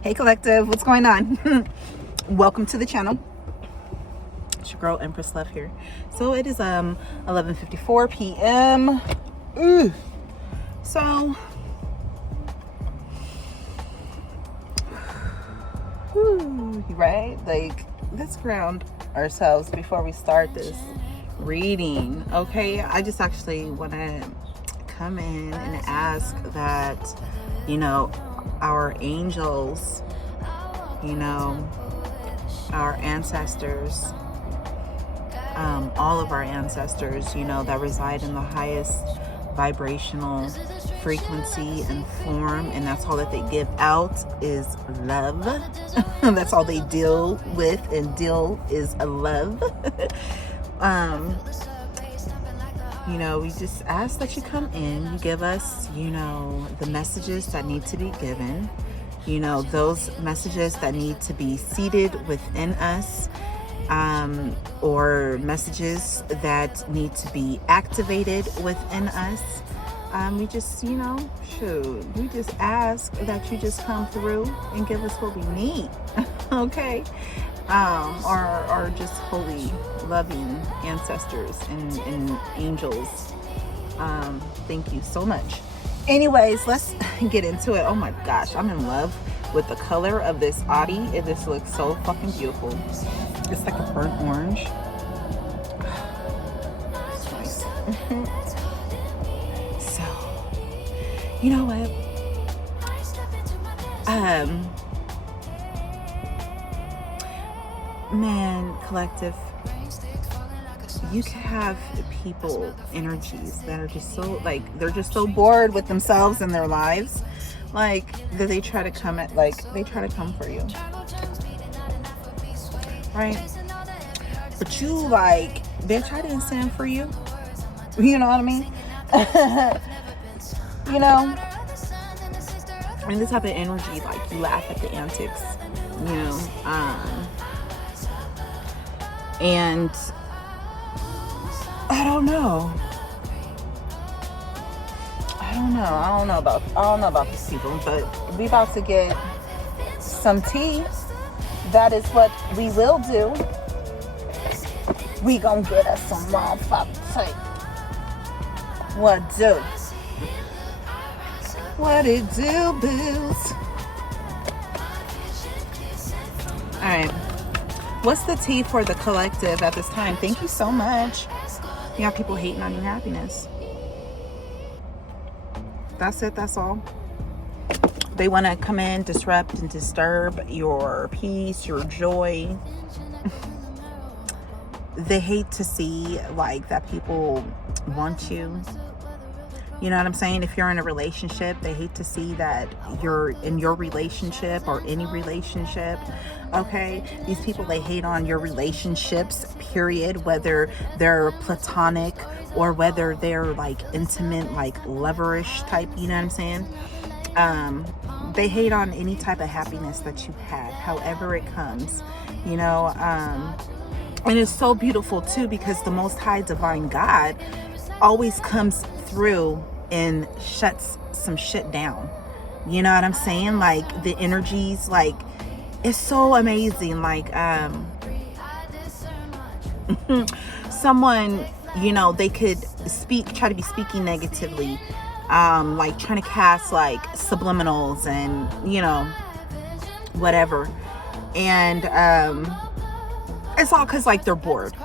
Hey collective, what's going on? Welcome to the channel. It's your girl Empress Love here. So it is 11:54 p.m. So right, like, let's ground ourselves before we start this reading. Okay, I just actually want to come in and ask that, our angels, our ancestors, all of our ancestors, that reside in the highest vibrational frequency and form, and that's all that they give out is love. That's all they deal with, and deal is a love. We just ask that you come in, you give us, the messages that need to be given, those messages that need to be seated within us, or messages that need to be activated within us. We just, we just ask that you just come through and give us what we need. Okay. Or just holy, loving ancestors and angels. Thank you so much. Anyways, let's get into it. Oh my gosh, I'm in love with the color of this Audi. It just looks so fucking beautiful. It's like a burnt orange. It's nice. So, you know what? Man, collective, you can have people, energies that are just so, they're just so bored with themselves and their lives, that they try to come for you, right? But you, they're trying to stand for you. You know what I mean? And this type of energy, you laugh at the antics, and I don't know about these people, but we about to get some tea. That is what we will do. We gonna get us some motherfucking tea. What it do, booze? All right. What's the tea for the collective at this time? Thank you so much. You have people hating on your happiness. That's it. That's all. They want to come in, disrupt, and disturb your peace, your joy. They hate to see, that people want you. You know what I'm saying? If you're in a relationship, they hate to see that you're in your relationship or any relationship. Okay? These people, they hate on your relationships, period. Whether they're platonic or whether they're intimate, loverish type, you know what I'm saying? They hate on any type of happiness that you had, however it comes, and it's so beautiful too, because the Most High Divine God always comes through and shuts some shit down. You know what I'm saying? The energies, it's so amazing. Someone, they could try to be speaking negatively, trying to cast subliminals and whatever, and it's all because they're bored.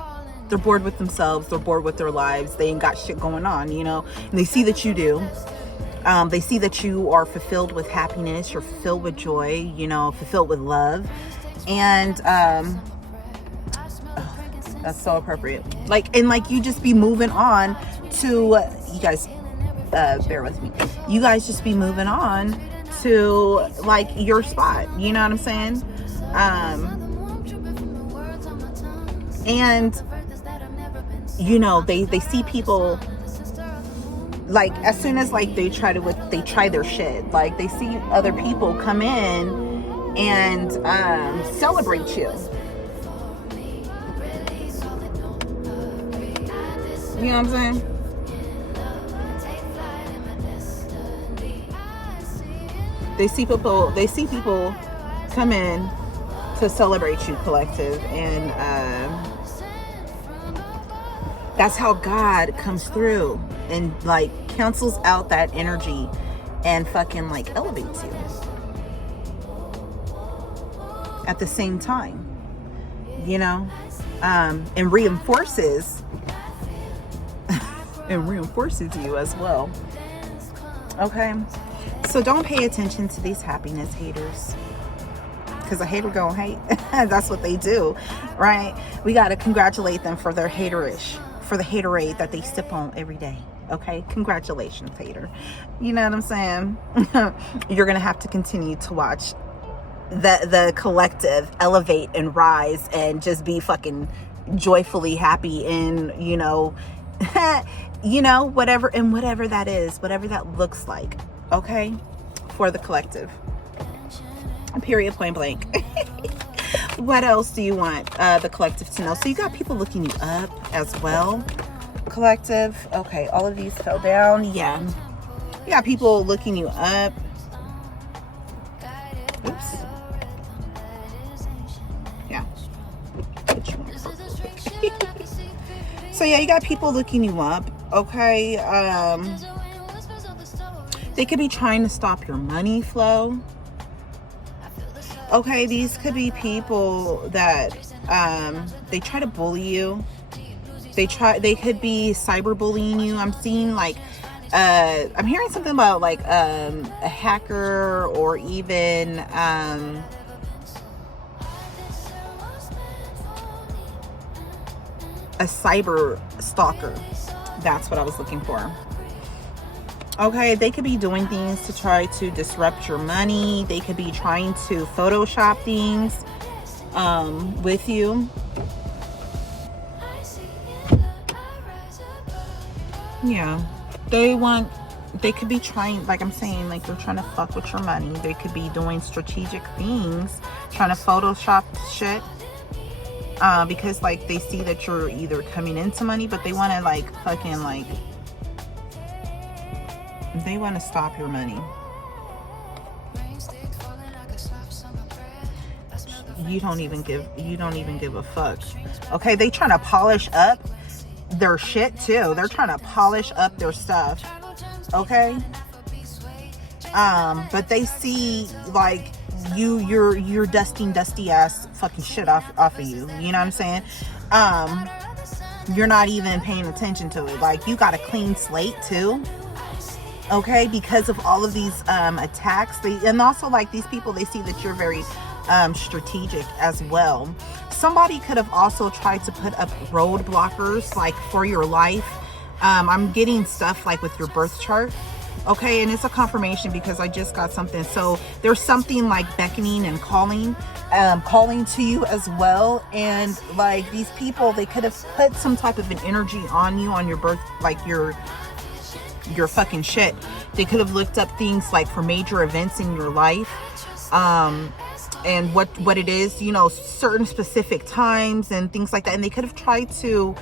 They're bored with themselves. They're bored with their lives. They ain't got shit going on, and they see that you do. They see that you are fulfilled with happiness. You're fulfilled with joy, fulfilled with love. And that's so appropriate. You just be moving on to, you guys, bear with me. You guys just be moving on to your spot. You know what I'm saying? And they see people, as soon as they try their shit, they see other people come in and celebrate you. You know what I'm saying? They see people come in to celebrate you, collective. And that's how God comes through and like cancels out that energy and fucking like elevates you at the same time, you know, and reinforces you as well. Okay, so don't pay attention to these happiness haters, because a hater gonna hate. That's what they do, right? We got to congratulate them for their haterish, for the haterade that they sip on every day. Okay, congratulations, hater. You know what I'm saying? You're gonna have to continue to watch the collective elevate and rise and just be fucking joyfully happy in, you know, you know, whatever that is, whatever that looks like. Okay, for the collective. Period, point blank. What else do you want the collective to know? So you got people looking you up as well, collective. Okay, all of these fell down. Yeah, you got people looking you up. Oops. Yeah. So yeah, you got people looking you up. Okay. They could be trying to stop your money flow. Okay, these could be people that they try to bully you. They could be cyberbullying you. I'm seeing like I'm hearing something about like a hacker, or even a cyber stalker. That's what I was looking for. Okay, they could be doing things to try to disrupt your money. They could be trying to Photoshop things with you. Yeah, they could be trying, like I'm saying, like they're trying to fuck with your money. They could be doing strategic things, trying to Photoshop shit. Because like they see that you're either coming into money, but they want to like fucking like, they want to stop your money. You don't even give a fuck. Okay, they trying to polish up their shit too. They're trying to polish up their stuff. Okay. But they see like you're dusting dusty ass fucking shit off of you. You know what I'm saying? You're not even paying attention to it. Like you got a clean slate too. Okay, because of all of these attacks, and also like these people, they see that you're very strategic as well. Somebody could have also tried to put up roadblockers like for your life. I'm getting stuff like with your birth chart. Okay, and it's a confirmation because I just got something. So there's something like beckoning and calling to you as well. And like these people, they could have put some type of an energy on you on your birth, like your fucking shit. They could have looked up things like for major events in your life, and what it is, you know, certain specific times and things like that. And they could have tried to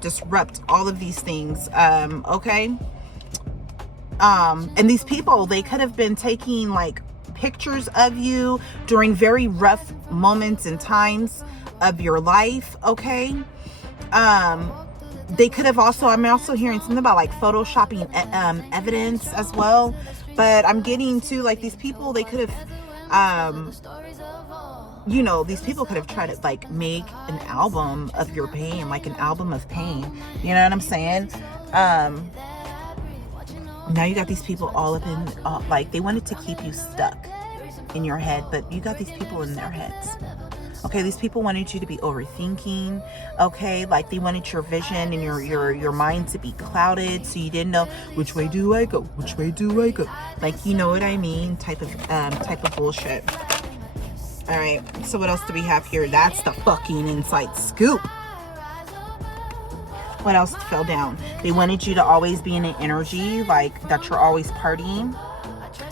disrupt all of these things. Okay. And these people, they could have been taking like pictures of you during very rough moments and times of your life. Okay. They could have also, I'm also hearing something about like photoshopping evidence as well. But I'm getting to like these people, they could have, you know, these people could have tried to like make an album of your pain, like an album of pain. You know what I'm saying? Now you got these people all up in, like they wanted to keep you stuck in your head, but you got these people in their heads. Okay, these people wanted you to be overthinking. Okay, like they wanted your vision and your mind to be clouded, so you didn't know which way do I go, which way do I go, like, you know what I mean, type of bullshit. All right, so what else do we have here? That's the fucking inside scoop. What else fell down? They wanted you to always be in an energy like that you're always partying.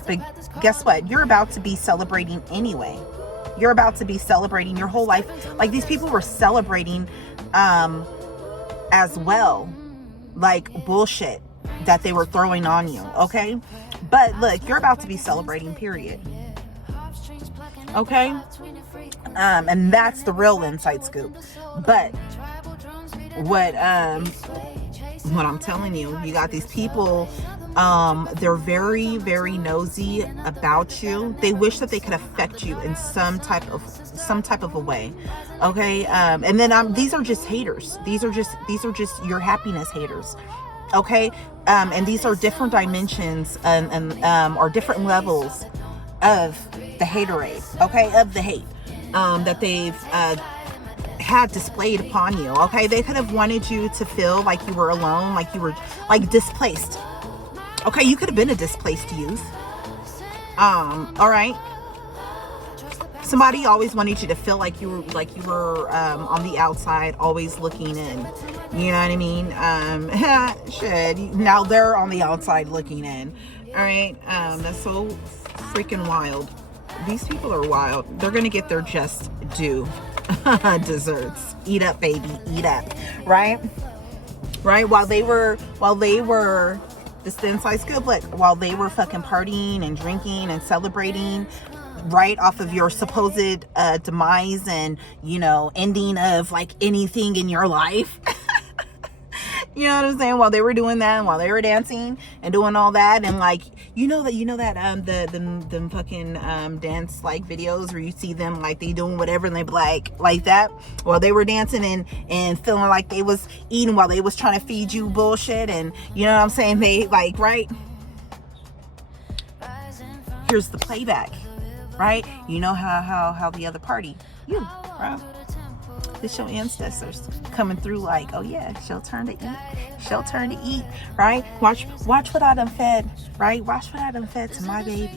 But guess what? You're about to be celebrating anyway. You're about to be celebrating your whole life. Like these people were celebrating as well. Like bullshit that they were throwing on you. Okay? But look, you're about to be celebrating, period. Okay? And that's the real inside scoop. But what I'm telling you, you got these people, they're very, very nosy about you. They wish that they could affect you in some type of a way. Okay? And then these are just haters. These are just your happiness haters. Okay? And these are different dimensions and or different levels of the haterade, okay, of the hate that they've had displayed upon you. Okay, they could have wanted you to feel like you were alone, like you were like displaced. Okay, you could have been a displaced youth. All right. Somebody always wanted you to feel like you were on the outside, always looking in. You know what I mean? Shit. Now they're on the outside looking in. All right. That's so freaking wild. These people are wild. They're gonna get their just due desserts. Eat up, baby. Eat up. Right? While they were this the inside scoop. Look, while they were fucking partying and drinking and celebrating, right, off of your supposed demise and, you know, ending of like anything in your life. You know what I'm saying? While they were doing that, and while they were dancing and doing all that, and like, you know that the fucking dance like videos where you see them like they doing whatever and they be like that while they were dancing and feeling like they was eating while they was trying to feed you bullshit, and you know what I'm saying? They like, right? Here's the playback, right? You know how the other party, you, right? It's your ancestors coming through like, oh yeah, she'll turn to eat, right? Watch what I done fed, right? Watch what I done fed to my baby.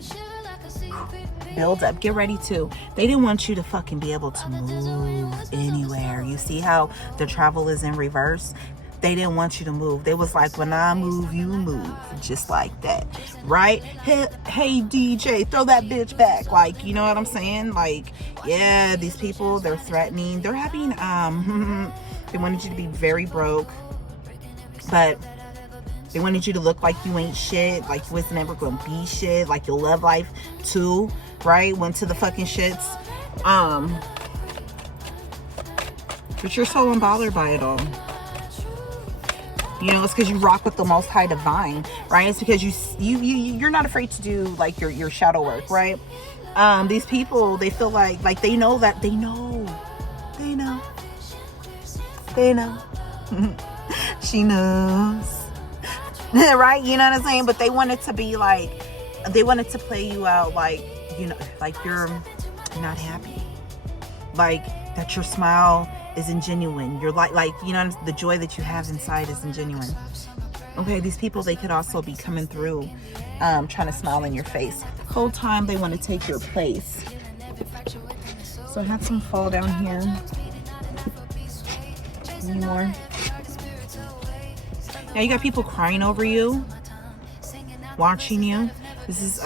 Build up, get ready to. They didn't want you to fucking be able to move anywhere. You see how the travel is in reverse? They didn't want you to move. They was like, when I move, you move. Just like that, right? Hey DJ, throw that bitch back. Like, you know what I'm saying? Like, yeah, these people, they're threatening. They're having, they wanted you to be very broke. But they wanted you to look like you ain't shit. Like you was never gonna be shit. Like your love life too, right? Went to the fucking shits. But you're so unbothered by it all. You know, it's because you rock with the Most High Divine, right? It's because you're not afraid to do like your shadow work, right? These people, they feel like they know that they know. She knows, right? You know what I'm saying? But they wanted to be like, they wanted to play you out like, you know, like you're not happy, like that your smile isn't genuine. You're like, you know, the joy that you have inside isn't genuine. Okay, these people, they could also be coming through, trying to smile in your face. The whole time they want to take your place. So I had some fall down here. Any more? Now you got people crying over you, watching you. This is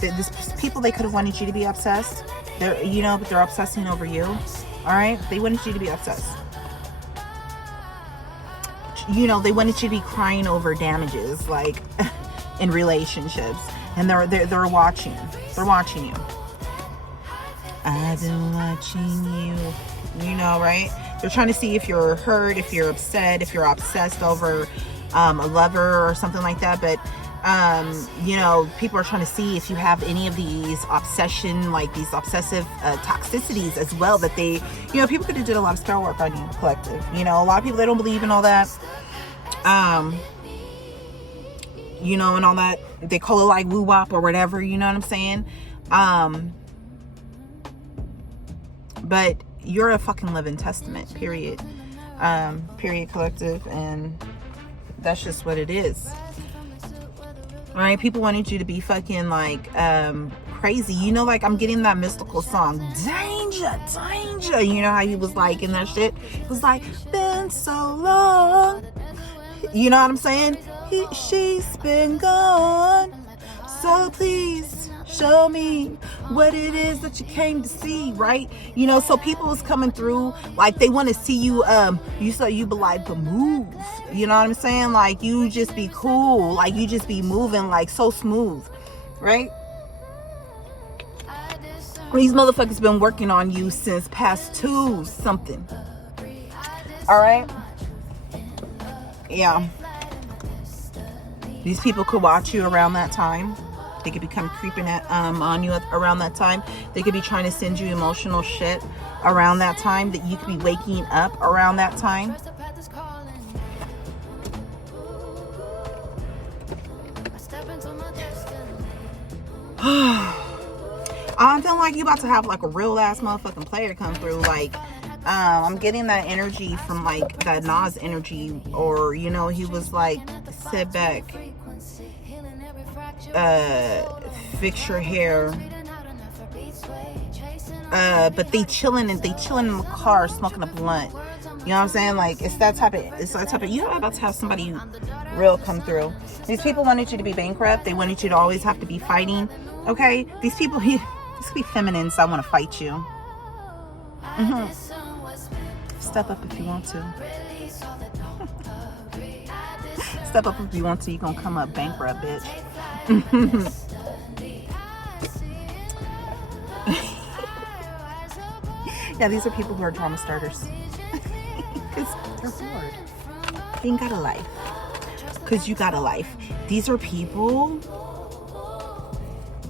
this people, they could have wanted you to be obsessed. They're, you know, but they're obsessing over you. All right, they wanted you to be obsessed. You know, they wanted you to be crying over damages, like in relationships, and they're watching. They're watching you. I've been watching you. You know, right? They're trying to see if you're hurt, if you're upset, if you're obsessed over a lover or something like that. But you know, people are trying to see if you have any of these obsession, like these obsessive toxicities as well, that they, you know, people could have did a lot of spell work on you, collective. You know, a lot of people, they don't believe in all that. You know, and all that, they call it like woo-wop or whatever, you know what I'm saying? But you're a fucking living testament, period. Period, collective, and that's just what it is. All right, people wanted you to be fucking like crazy. You know, like I'm getting that mystical song, danger, danger. You know how he was like in that shit? It was like, been so long. You know what I'm saying? She's been gone. So please show me what it is that you came to see, right? You know, so people was coming through like they want to see you, you be like, but move. You know what I'm saying? Like you just be cool, like you just be moving like so smooth, right? These motherfuckers been working on you since past 2 something. All right? Yeah. These people could watch you around that time. They could become creeping on you around that time. They could be trying to send you emotional shit around that time. That you could be waking up around that time. I'm feeling like you about to have like a real ass motherfucking player come through. Like, I'm getting that energy from like that Nas energy, or you know, he was like, sit back, fix your hair. But they chilling in the car smoking a blunt. You know what I'm saying? Like, it's that type of, you're about to have somebody real come through. These people wanted you to be bankrupt. They wanted you to always have to be fighting. Okay? These people, this could be feminine, so I want to fight you. Step up if you want to. Step up if you want to. You're gonna come up bankrupt, bitch. Yeah, these are people who are drama starters. Because they're bored. They ain't got a life. Because you got a life. These are people,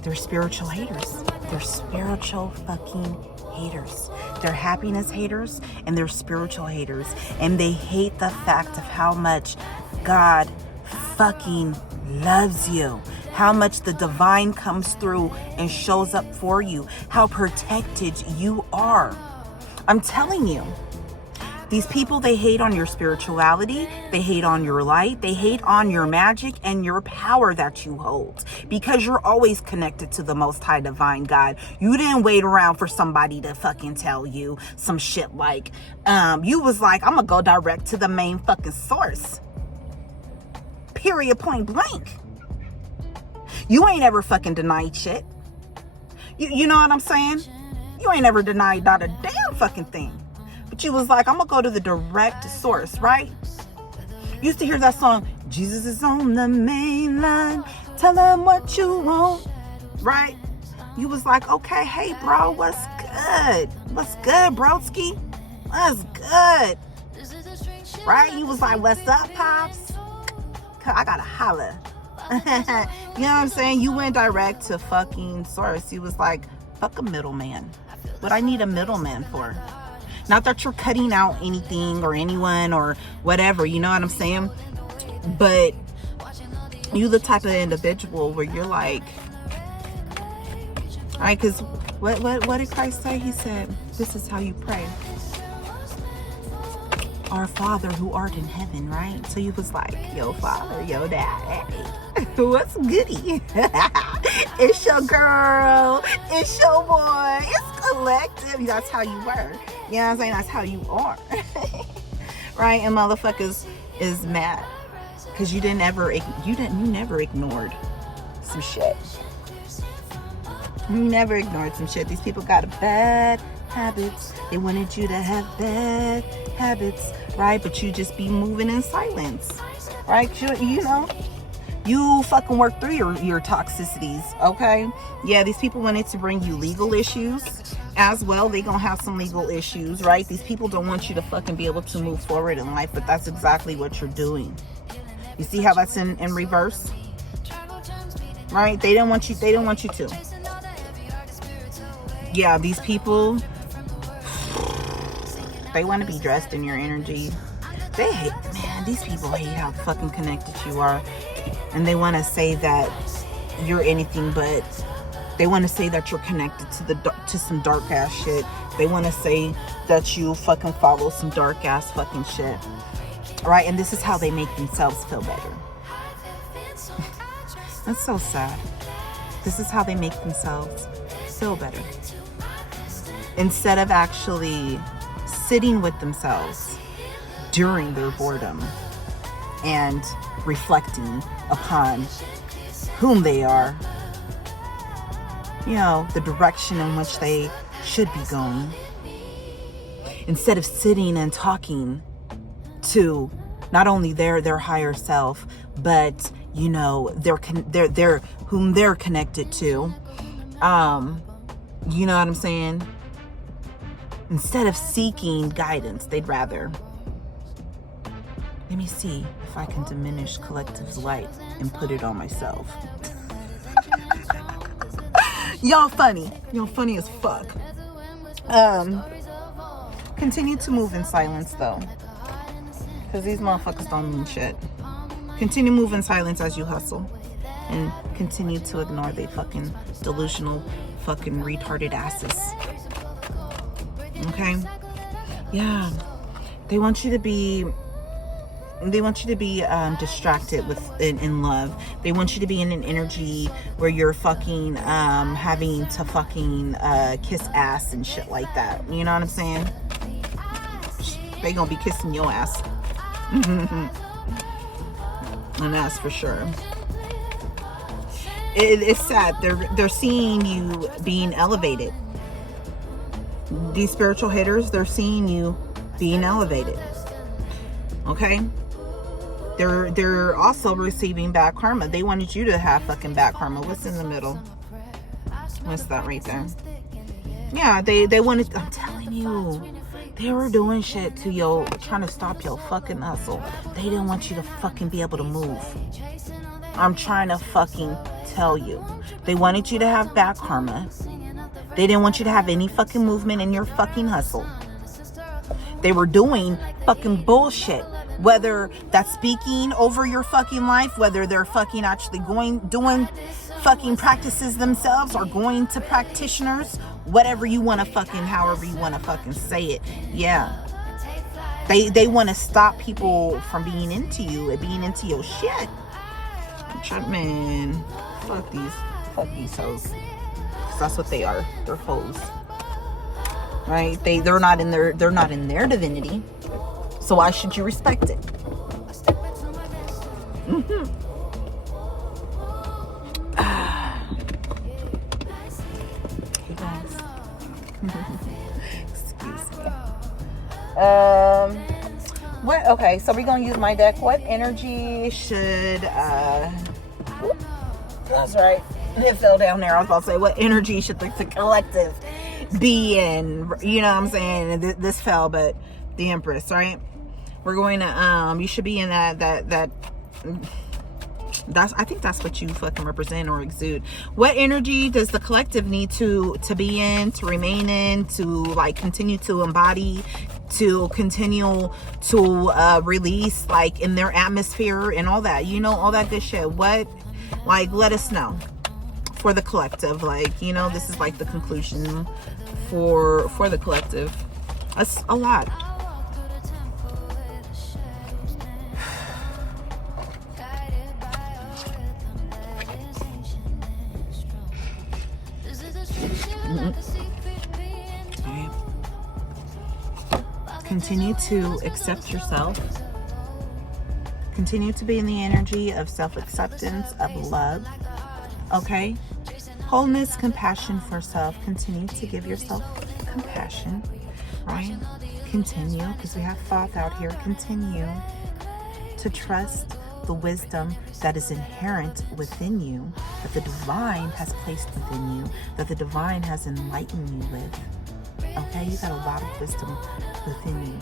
they're spiritual haters. They're spiritual fucking haters. They're happiness haters and they're spiritual haters. And they hate the fact of how much God fucking loves you. How much the divine comes through and shows up for you. How protected you are. I'm telling you, these people, they hate on your spirituality, they hate on your light, they hate on your magic and your power that you hold, because you're always connected to the Most High Divine God. You didn't wait around for somebody to fucking tell you some shit like, you was like, I'm gonna go direct to the main fucking source. Period, point blank. You ain't ever fucking denied shit. You know what I'm saying? You ain't ever denied not a damn fucking thing. But you was like, I'm gonna go to the direct source, right? You used to hear that song, Jesus is on the main line, tell him what you want, right? You was like, okay, hey bro, what's good? What's good, broski? What's good? Right? You was like, what's up, pops? I gotta holler. You know what I'm saying? You went direct to fucking source. You was like, fuck a middleman. What I need a middleman for? Not that you're cutting out anything or anyone or whatever, you know what I'm saying? But you the type of individual where you're like, all right, because what did Christ say? He said, this is how you pray. Our Father who art in heaven, right? So you was like, yo Father, yo Dad, hey, what's goody? It's your girl, it's your boy, it's collective. That's how you were. You know what I'm saying? That's how you are. Right? And motherfuckers is mad because you never ignored some shit. You never ignored some shit. These people got a bad habits. They wanted you to have bad habits, right? But you just be moving in silence, right? You know, you fucking work through your toxicities, okay? Yeah, these people wanted to bring you legal issues as well. They gonna have some legal issues, right? These people don't want you to fucking be able to move forward in life, but that's exactly what you're doing. You see how that's in reverse, right? They didn't want you to. Yeah, these people, they want to be dressed in your energy. They hate, man, these people hate how fucking connected you are. And they want to say that you're anything but. They want to say that you're connected to some dark ass shit. They want to say that you fucking follow some dark ass fucking shit. Right? And this is how they make themselves feel better. That's so sad. This is how they make themselves feel better. Instead of actually sitting with themselves during their boredom and reflecting upon whom they are, you know, the direction in which they should be going. Instead of sitting and talking to not only their higher self, but you know, their whom they're connected to, You know what I'm saying? Instead of seeking guidance, they'd rather, let me see if I can diminish collective's light and put it on myself. Y'all funny. Y'all funny as fuck. Continue to move in silence though, because these motherfuckers don't mean shit. Continue to move in silence as you hustle, and continue to ignore they fucking delusional fucking retarded asses. Okay? Yeah. They want you to be distracted with in love. They want you to be in an energy where you're fucking having to fucking kiss ass and shit like that. You know what I'm saying? They gonna be kissing your ass. And that's for sure. It's sad. They're seeing you being elevated. These spiritual hitters, they're seeing you being elevated. Okay? They're also receiving bad karma. They wanted you to have fucking bad karma. What's in the middle? What's that right there? Yeah, they wanted, I'm telling you, they were doing shit to yo, trying to stop your fucking hustle. They didn't want you to fucking be able to move. I'm trying to fucking tell you. They wanted you to have bad karma. They didn't want you to have any fucking movement in your fucking hustle. They were doing fucking bullshit. Whether that's speaking over your fucking life, whether they're fucking actually doing fucking practices themselves or going to practitioners, whatever you want to fucking, however you want to fucking say it. Yeah. They want to stop people from being into you and being into your shit. Man, fuck these hoes. That's what they are. They're hoes. Right? They're not in their divinity. So why should you respect it? Mm-hmm. Hey guys. Excuse me. What? Okay, so we're gonna use my deck. What energy should? That's right. It fell down there. I was about to say, what energy should the collective be in? You know what I'm saying? This fell, but the Empress, right? We're going to you should be in that's I think that's what you fucking represent or exude. What energy does the collective need to be in, to remain in, to like continue to embody, to continue to release like in their atmosphere and all that, you know, all that good shit? What, like, let us know for the collective. Like, you know, this is like the conclusion for the collective. That's a lot. Continue to accept yourself. Continue to be in the energy of self-acceptance, of love. Okay? Wholeness, compassion for self. Continue to give yourself compassion. Right? Continue, because we have Thoth out here. Continue to trust the wisdom that is inherent within you, that the divine has placed within you, that the divine has enlightened you with. Okay, you got a lot of wisdom within you.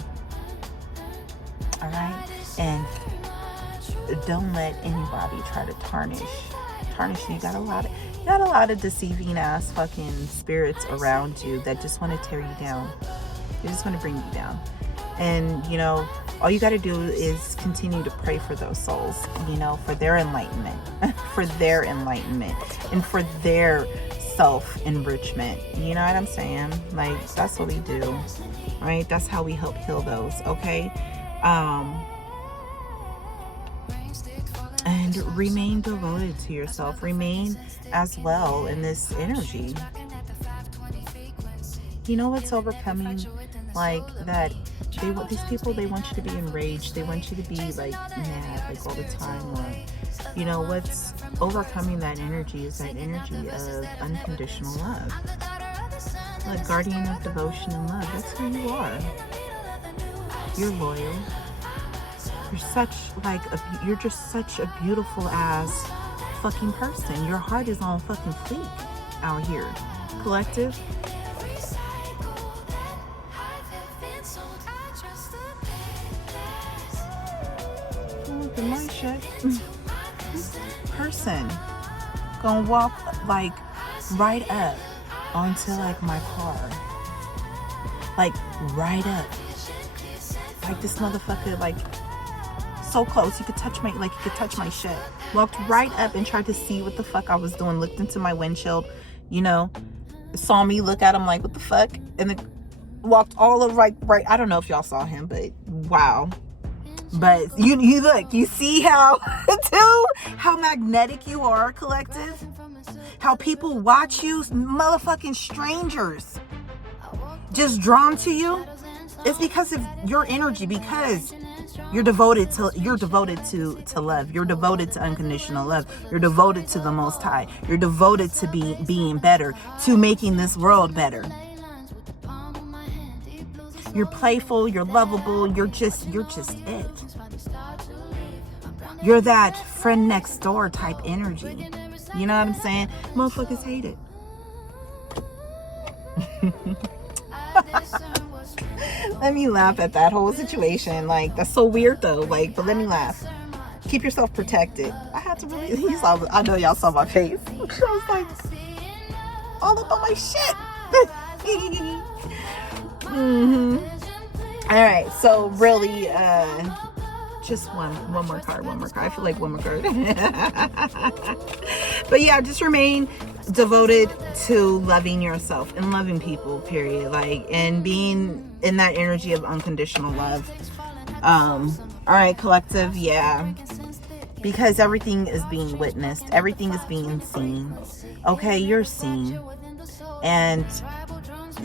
All right, and don't let anybody try to tarnish you. You got a lot of deceiving ass fucking spirits around you that just want to tear you down. They just want to bring you down. And you know, all you got to do is continue to pray for those souls, you know, for their enlightenment, for their enlightenment, and for their self-enrichment. You know what I'm saying? Like, that's what we do, right? That's how we help heal those. Okay. And remain devoted to yourself. Remain as well in this energy. You know what's overcoming like that? These people, they want you to be enraged. They want you to be like mad like all the time. Or, you know, what's overcoming that energy is that energy of unconditional love. Like guardian of devotion and love. That's who you are. You're loyal. You're just such a beautiful ass fucking person. Your heart is on fucking fleek out here. collective. Look at my shit. Person gonna walk like right up onto like my car, like right up, like this motherfucker, like so close you could touch my, like you could touch my shit. Walked right up and tried to see what the fuck I was doing. Looked into my windshield, you know, saw me look at him like what the fuck, and then walked all over right. I don't know if y'all saw him, but wow. But you look, you see how how magnetic you are, collective? How people watch you, motherfucking strangers just drawn to you? It's because of your energy, because you're devoted to love. You're devoted to unconditional love. You're devoted to the Most High. You're devoted to being better, to making this world better. You're playful, you're lovable, you're just it. You're that friend next door type energy. You know what I'm saying? Motherfuckers hate it. Let me laugh at that whole situation. Like, that's so weird though. Like, but let me laugh. Keep yourself protected. I had to really, I know y'all saw my face. I was like, all up on my shit. All right, so really just one more card. I feel like one more card. But yeah, just remain devoted to loving yourself and loving people, period. Like, and being in that energy of unconditional love. All right, collective, yeah, because everything is being witnessed, everything is being seen. Okay, you're seen, and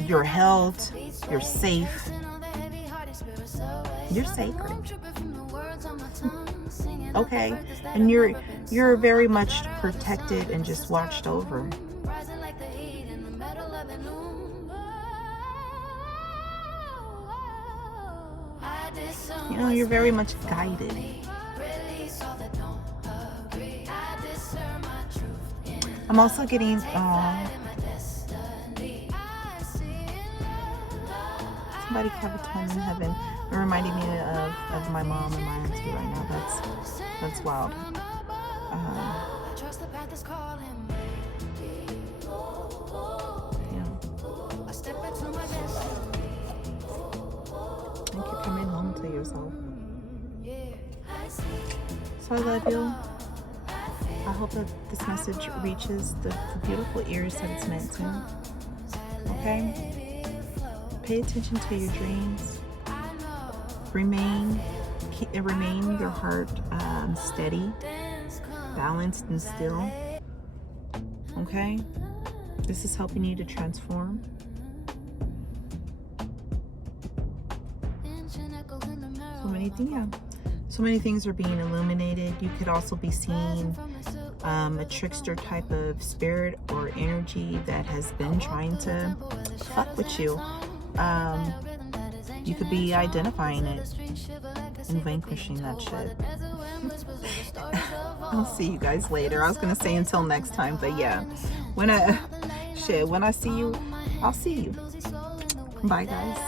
you're held, you're safe, you're sacred. Okay, and you're very much protected and just watched over. You know, you're very much guided. I'm also getting somebody have a time in heaven. It reminded me of my mom and my auntie right now. That's wild. Yeah. Thank you for coming home to yourself. So I love you. I hope that this message reaches the beautiful ears that it's meant to. Okay? Pay attention to your dreams. Remain your heart steady, balanced, and still. Okay? This is helping you to transform. So many things are being illuminated. You could also be seeing a trickster type of spirit or energy that has been trying to fuck with you. You could be identifying it and vanquishing that shit. I'll see you guys later. I was gonna say until next time, but yeah, when I see you, I'll see you. Bye, guys.